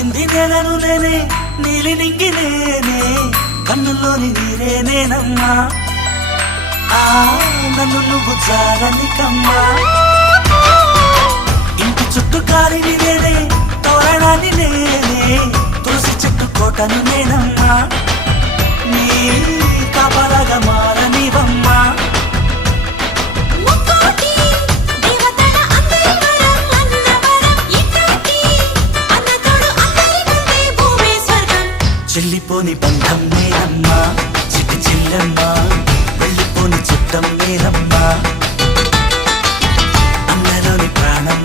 తాకింది నేలను నేనే నీలి నింగి నేనే కన్నుల్లోని నీరే నేనమ్మా నన్ను నువ్వు జాలని కమ్మా ఇంటి చుట్టూ కాలిని నేనే తోరణాన్ని నేనే తులసి చెట్టు కోటను నేనమ్మా నీ కాపలాగా మారనివమ్మా చెల్లిపోని బంధం నేనమ్మా చిట్టి చెల్లెమ్మా వెళ్ళిపోని చిత్తం నేనమ్మా అన్నలోని ప్రాణం